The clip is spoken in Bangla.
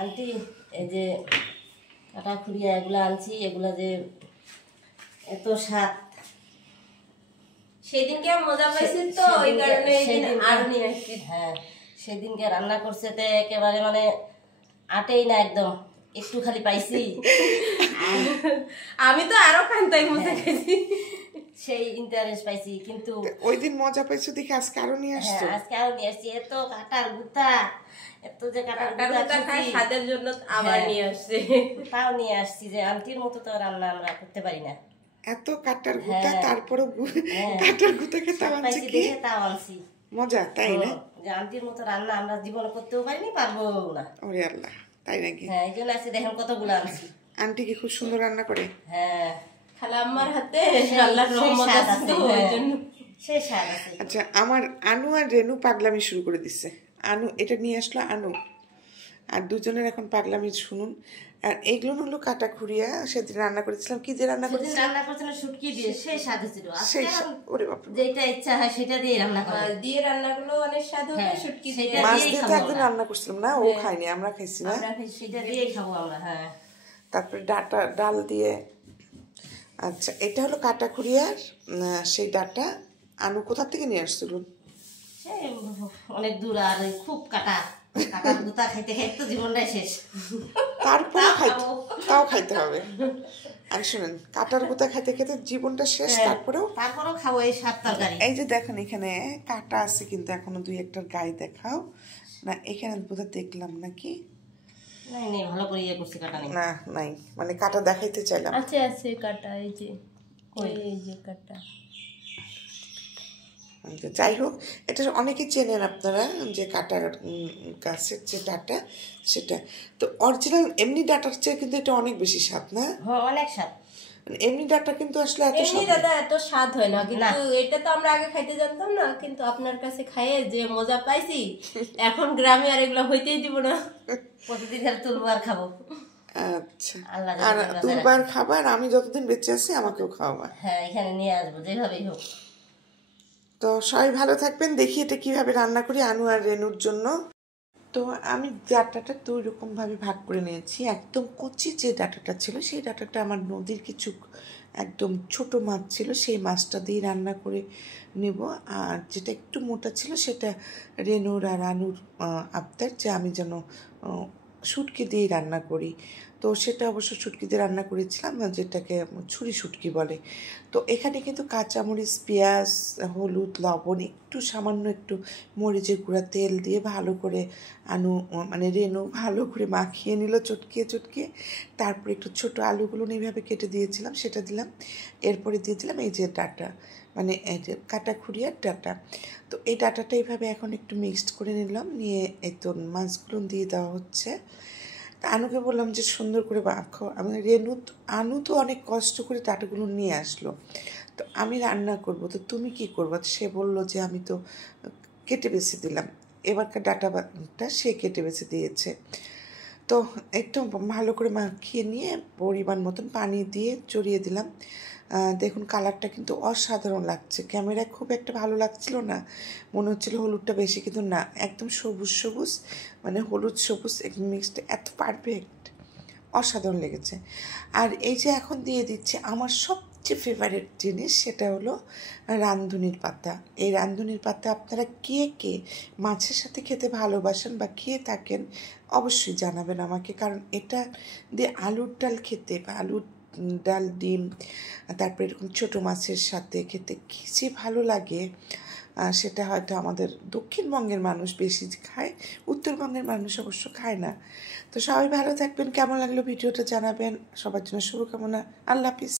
আন্টি এই যে কাটা খুঁড়িয়া এগুলো আনছি, এগুলো যে এত স্বাদ। সেদিনকে মজা পাইছি তো ওই কারণে আর নিয়ে আসছি। হ্যাঁ, সেদিনকে রান্না করছে তো একেবারে মানে আটেই না, একদম একটু খালি পাইছি। আমি তো আরো খান্তাই মজা খাইছি, সেই ইন্টারেস্ট পাইছি। কিন্তু ওই দিন মজা পাইছো দেখে আজকে আরো নিয়ে আসছো। হ্যাঁ, আজকে আরো নিয়ে আসছি। এত কাটার গুতা, এত যে কাটার গুতা খাই স্বাদের জন্য আবার নিয়ে আসছে। তাও নিয়ে আসছি যে আন্টির মতো তো রান্না আমরা করতে পারি না। এত কাটার গুতা, তারপরও কাটার গুতা খেতে আনছি কি তাও আনছি। মজা, তাই না? যে আন্টির মতো রান্না আমরা জীবনে করতেও পারিনি, পারবো না। ওরে আল্লাহ, তাই নাকি? হ্যাঁ, এই জন্য আজকে দেখেন কতগুলো আনছি। আন্টি কি খুব সুন্দর রান্না করে? হ্যাঁ, খালা আম্মার হাতে আল্লাহর রহমত আছে, ওই জন্য সেই স্বাদ আছে। আচ্ছা, আমার আনু আর রেনু পাগলামি শুরু করে দিচ্ছে। আনু এটা নিয়ে আসলো, আনু আর দুজনের এখন পাগলামি শুনুন। আর এইগুলো হলো কাটা খুঁড়িয়া সেদিন রান্না করেছিলাম। কি যে রান্না করেছিলাম? রান্না করছিলাম শুটকি দিয়ে, সেই স্বাদ ছিল। সেই ওরে বাপ, যেটা ইচ্ছা হয় সেটা দিয়ে রান্না করে, দিয়ে রান্নাগুলো অনেক স্বাদ হবে। শুটকি দিয়ে মাছ দিয়ে তো একদিন রান্না করছিলাম না, ও খাইনি, আমরা খাইছি না, সেটা দিয়েই খাবো আমরা। হ্যাঁ, তারপরে ডাল দিয়ে। আচ্ছা, এটা হলো কাটা খুঁড়িয়ার সেই ডাটা। আনু কোথা থেকে নিয়ে আসছিল? সেই অনেক দূর, আর খুব কাটা কাটার গুতা খাইতে খাইতে জীবনটাই শেষ। তারপরে তাও খাইতে হবে। আর শুনেন, কাটার গুতা খাইতে খেতে জীবনটা শেষ, তারপরেও খাবো এই স্বাদ তরকারি। এই যে দেখেন এখানে কাটা আছে, কিন্তু এখনো দুই একটার গায়ে দেখাও না। এখানে বোধহয় দেখলাম নাকি? নাই, ভালো করে ইয়ে করছি, কাটা নেই। না, নাই, মানে কাটা দেখাইতে চাইলাম। আছে আছে কাটা, এই যে এই যে কাটা। যাই হোক, এটা অনেকে চেনেন আপনারা যে কাটা গাছের যে ডাটা, সেটা তো অরিজিনাল এমনি ডাটার চেয়ে কিন্তু এটা অনেক বেশি স্বাদ না? হ্যাঁ, অনেক স্বাদ। এমনি ডাটা কিন্তু আসলে এত এমনি দাদা এত স্বাদ হয় না, কিন্তু এটা তো আমরা আগে খাইতে জানতাম না, কিন্তু আপনার কাছে খাইয়ে যে মজা পাইছি, এখন গ্রামে আর এগুলো হইতেই দিব না। প্রতিদিন খালি তুলবো আর খাবো। আচ্ছা, আর দুবার খাবার, আমি যতদিন বেঁচে আছি আমাকেও খাওয়াবা। হ্যাঁ, এখানে নিয়ে আসবো যেভাবেই হোক। তো সবাই ভালো থাকবেন। দেখি এটা কিভাবে রান্না করি আনু আর রেনুর জন্য। তো আমি ডাটাটা তো ওইরকমভাবে ভাগ করে নিয়েছি। একদম কচি যে ডাটাটা ছিল, সেই ডাটাটা আমার নদীর কিছু একদম ছোট মাছ ছিল, সেই মাছটা দিয়ে রান্না করে নেব। আর যেটা একটু মোটা ছিল সেটা রেনুর আর আনুর আবদার যে আমি যেন শুটকি দিয়ে রান্না করি। তো সেটা অবশ্য শুটকি দিয়ে রান্না করেছিলাম, যেটাকে ছুরি শুটকি বলে। তো এখানে কিন্তু কাঁচামরিচ, পেঁয়াজ, হলুদ, লবণ, একটু সামান্য একটু মরিচের গুঁড়া, তেল দিয়ে ভালো করে আনু মানে রেনু ভালো করে মাখিয়ে নিল চটকিয়ে। তারপরে একটু ছোটো আলুগুলো এইভাবে কেটে দিয়েছিলাম, সেটা দিলাম। এরপরে দিয়ে দিলাম এই যে ডাটা, মানে এই যে কাটা খুঁড়িয়ার ডাটা। তো এই ডাটাটা এইভাবে এখন একটু মিক্সড করে নিলাম, নিয়ে এই তো মাছগুলো দিয়ে দেওয়া হচ্ছে। আনুকে বললাম যে সুন্দর করে মাখো। আমি আনু তো অনেক কষ্ট করে ডাটাগুলো নিয়ে আসলো, তো আমি রান্না করব, তো তুমি কি করবো? সে বলল যে আমি তো কেটে বেছে দিলাম, এবারকার ডাটাটা সে কেটে বেছে দিয়েছে। তো একটু ভালো করে মাখিয়ে নিয়ে পরিমাণ মতন পানি দিয়ে চড়িয়ে দিলাম। দেখুন কালারটা কিন্তু অসাধারণ লাগছে। ক্যামেরায় খুব একটা ভালো লাগছিল না, মনে হচ্ছিল হলুদটা বেশি, কিন্তু না, একদম সবুজ, মানে হলুদ সবুজ মিক্সড, এত পারফেক্ট, অসাধারণ লেগেছে। আর এই যে এখন দিয়ে দিচ্ছে আমার সবচেয়ে ফেভারিট জিনিস, সেটা হলো রাঁধুনির পাতা। এই রাঁধুনির পাতা আপনারা কে মাছের সাথে খেতে ভালোবাসেন বা খেয়ে থাকেন অবশ্যই জানাবেন আমাকে, কারণ এটা দিয়ে আলুর ডাল খেতে বা আলুর ডাল, ডিম, তারপরে এরকম ছোটো মাছের সাথে খেতে কী যে ভালো লাগে, সেটা হয়তো আমাদের দক্ষিণবঙ্গের মানুষ বেশি খায়, উত্তরবঙ্গের মানুষ অবশ্য খায় না। তো সবাই ভালো থাকবেন। কেমন লাগলো ভিডিওটা জানাবেন। সবার জন্য শুভকামনা। আল্লাহ হাফিজ।